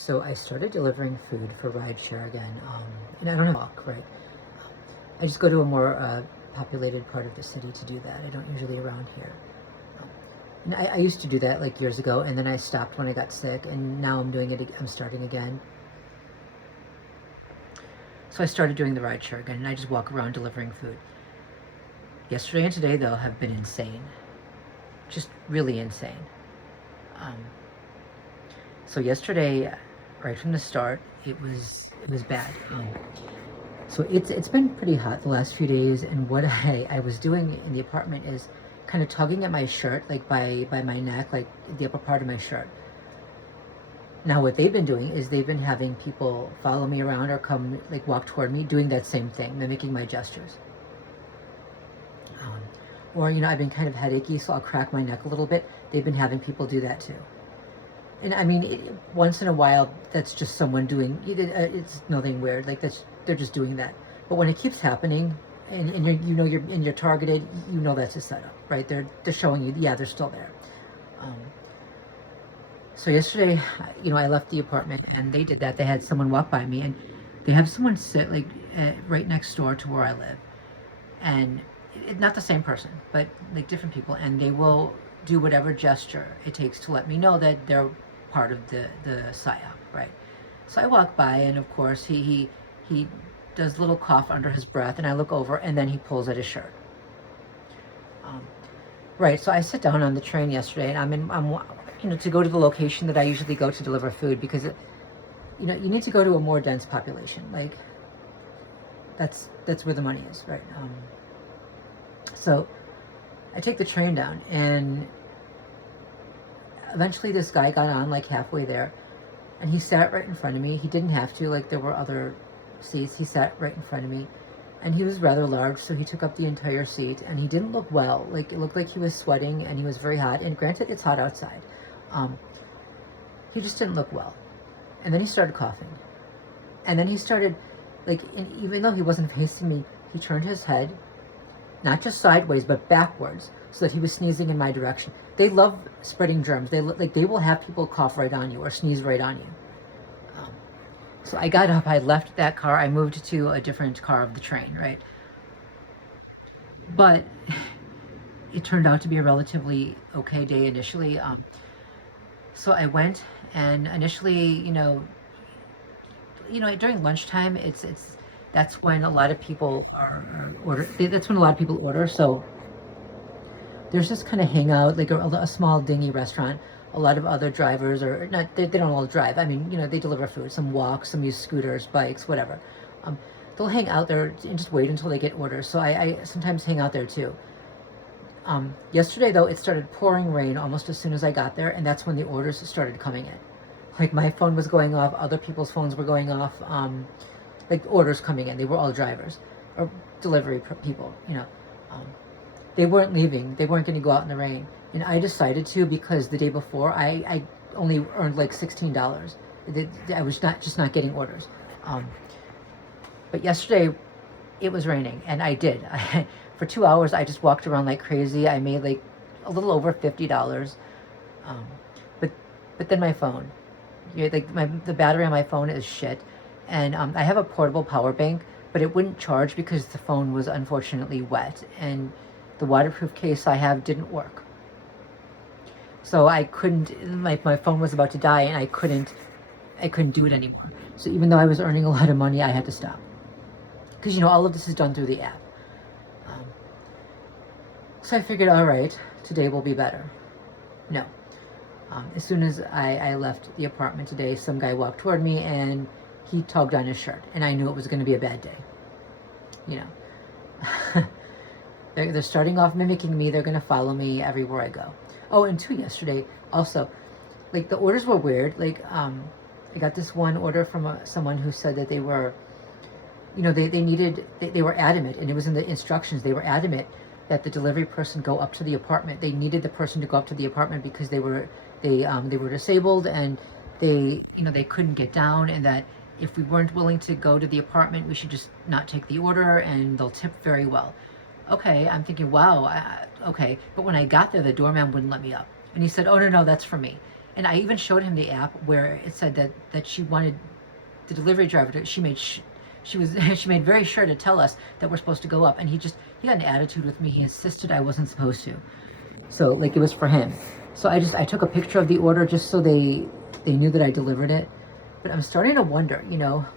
So I started delivering food for rideshare again, and I don't have a walk, right? I just go to a more populated part of the city to do that. I don't usually around here. Um, and I used to do that like years ago, and then I stopped when I got sick, and now I'm doing it. I'm starting again. So I started doing the rideshare again, and I just walk around delivering food. Yesterday and today, though, have been insane. Just really insane. Um, so yesterday, right from the start, it was bad. So it's been pretty hot the last few days, and what I was doing in the apartment is kind of tugging at my shirt, like by my neck, like the upper part of my shirt. Now what they've been doing is they've been having people follow me around or come like walk toward me, doing that same thing, mimicking my gestures. Um, or I've been kind of headachy, so I'll crack my neck a little bit. They've been having people do that too. And I mean, once in a while, that's just someone doing it. It's nothing weird. Like they're just doing that. But when it keeps happening, and you're targeted, that's a setup, right? They're showing you, yeah, they're still there. Um, so yesterday, I left the apartment, and they did that. They had someone walk by me, and they have someone sit like right next door to where I live, and not the same person, but like different people, and they will do whatever gesture it takes to let me know that they're part of the psyop, right? So I walk by, and of course he does a little cough under his breath, and I look over, and then he pulls at his shirt. Right. So I sit down on the train yesterday, and I'm to go to the location that I usually go to deliver food, because you need to go to a more dense population. Like that's where the money is, right? So I take the train down, and eventually this guy got on like halfway there, and he sat right in front of me. He didn't have to, like there were other seats. He sat right in front of me, and he was rather large, so he took up the entire seat, and he didn't look well. Like it looked like he was sweating, and he was very hot, and granted it's hot outside. He just didn't look well. And then he started coughing, and then he started even though he wasn't facing me, he turned his head not just sideways but backwards, so that he was sneezing in my direction. They love spreading germs. They will have people cough right on you or sneeze right on you. So I got up, I left that car, I moved to a different car of the train, right? But it turned out to be a relatively okay day initially. So I went, and initially, during lunchtime, that's when a lot of people are order. That's when a lot of people order. So there's this kind of hangout, like a small dingy restaurant. A lot of other drivers, or not, they don't all drive. I mean, they deliver food. Some walk, some use scooters, bikes, whatever. They'll hang out there and just wait until they get orders. So I sometimes hang out there too. Yesterday, though, it started pouring rain almost as soon as I got there, and that's when the orders started coming in. Like my phone was going off, other people's phones were going off, like orders coming in. They were all drivers or delivery people, They weren't leaving. They weren't going to go out in the rain. And I decided to, because the day before I only earned like $16. I was not getting orders. But yesterday it was raining, and I did. For 2 hours I just walked around like crazy. I made like a little over $50. But then my phone, the battery on my phone is shit, and I have a portable power bank, but it wouldn't charge because the phone was unfortunately wet, and the waterproof case I have didn't work. So I couldn't, my phone was about to die, and I couldn't do it anymore. So even though I was earning a lot of money, I had to stop. Because, all of this is done through the app. So I figured, all right, today will be better. No. As soon as I left the apartment today, some guy walked toward me, and he tugged on his shirt, and I knew it was going to be a bad day. They're starting off mimicking me. They're going to follow me everywhere I go. Oh, and two, yesterday also, like the orders were weird. Like I got this one order from someone who said that they were, they were adamant, and it was in the instructions. They were adamant that the delivery person go up to the apartment. They needed the person to go up to the apartment because they were disabled, and they couldn't get down, and that if we weren't willing to go to the apartment, we should just not take the order, and they'll tip very well. Okay, I'm thinking, wow, okay. But when I got there, the doorman wouldn't let me up. And he said, oh, no, that's for me. And I even showed him the app where it said that she wanted the delivery driver to, she was she made very sure to tell us that we're supposed to go up, and he got an attitude with me. He insisted I wasn't supposed to. So like it was for him. So I took a picture of the order just so they knew that I delivered it. But I'm starting to wonder,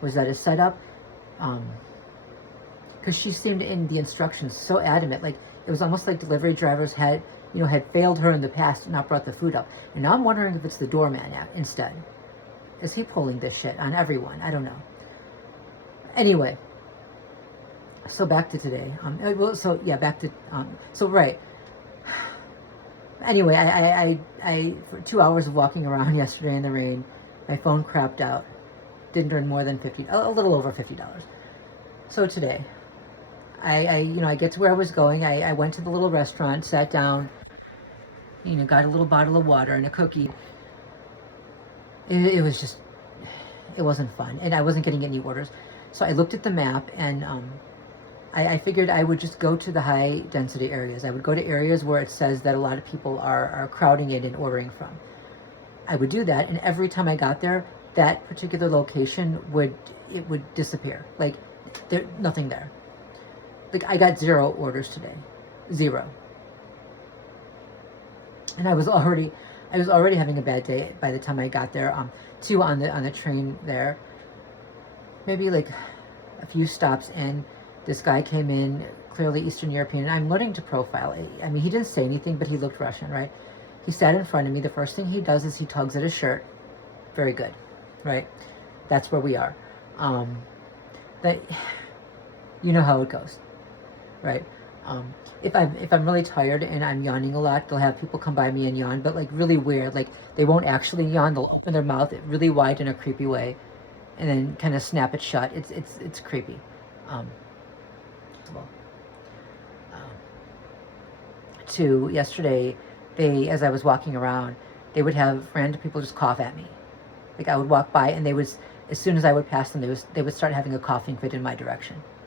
was that a setup? Because she seemed in the instructions so adamant, like it was almost like delivery drivers had failed her in the past and not brought the food up. And now I'm wondering if it's the doorman instead. Is he pulling this shit on everyone? I don't know. Anyway, so back to today. Back to right. Anyway, I for 2 hours of walking around yesterday in the rain, my phone crapped out. Didn't earn more than a little over $50. So today, I get to where I was going. I went to the little restaurant, sat down, got a little bottle of water and a cookie. It was just, it wasn't fun, and I wasn't getting any orders. So I looked at the map, and I figured I would just go to the high density areas. I would go to areas where it says that a lot of people are crowding in and ordering from. I would do that, and every time I got there, that particular location would disappear. Like nothing there. Like I got 0 orders today, 0. And I was already having a bad day by the time I got there. Too, on the train there, maybe like a few stops in, this guy came in, clearly Eastern European. I'm learning to profile. I mean, he didn't say anything, but he looked Russian, right? He sat in front of me. The first thing he does is he tugs at his shirt. Very good, right? That's where we are. That you know how it goes, right? If I'm really tired and I'm yawning a lot, they'll have people come by me and yawn, but like really weird. Like they won't actually yawn. They'll open their mouth really wide in a creepy way, and then kind of snap it shut. It's creepy. Yesterday, as I was walking around, they would have random people just cough at me. Like I would walk by, and as soon as I would pass them, they would start having a coughing fit in my direction.